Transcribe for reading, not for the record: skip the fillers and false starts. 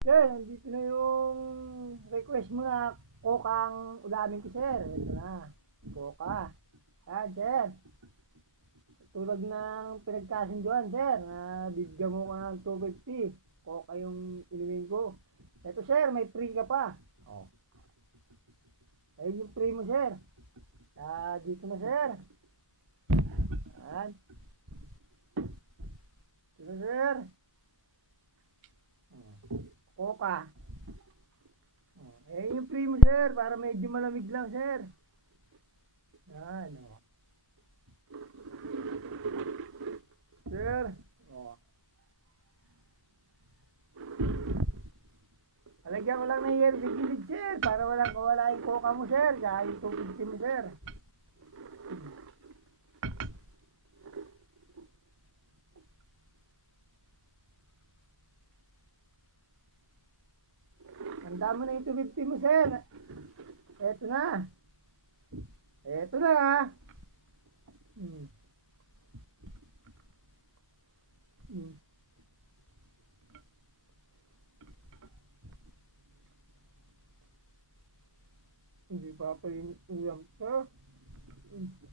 Sir, nandito na yung request mo na kokang ulamin ko, sir. Ito na. Koka. Yan, sir. Tulad ng pinagkasunduan, sir, na bigyan mo ko ng 250. Koka yung inumin ko. Ito, sir, may free ka pa. Oh. Ayun yung free mo, sir. Dito na, sir. Yan. Ito, sir. Koka. Yung free mo, sir, para medyo malamig lang, sir. Yan, o. Sir, o. Alagyan ko lang ng yelo sa gilid, sir, para walang kawala yung coca mo, sir, kaya yung tubig mo, sir. Handa mo na yung 250 mo, sir. Eto na. Eto na. Hmm. Hmm. Hindi pa pa yung ulam, sir. Hmm.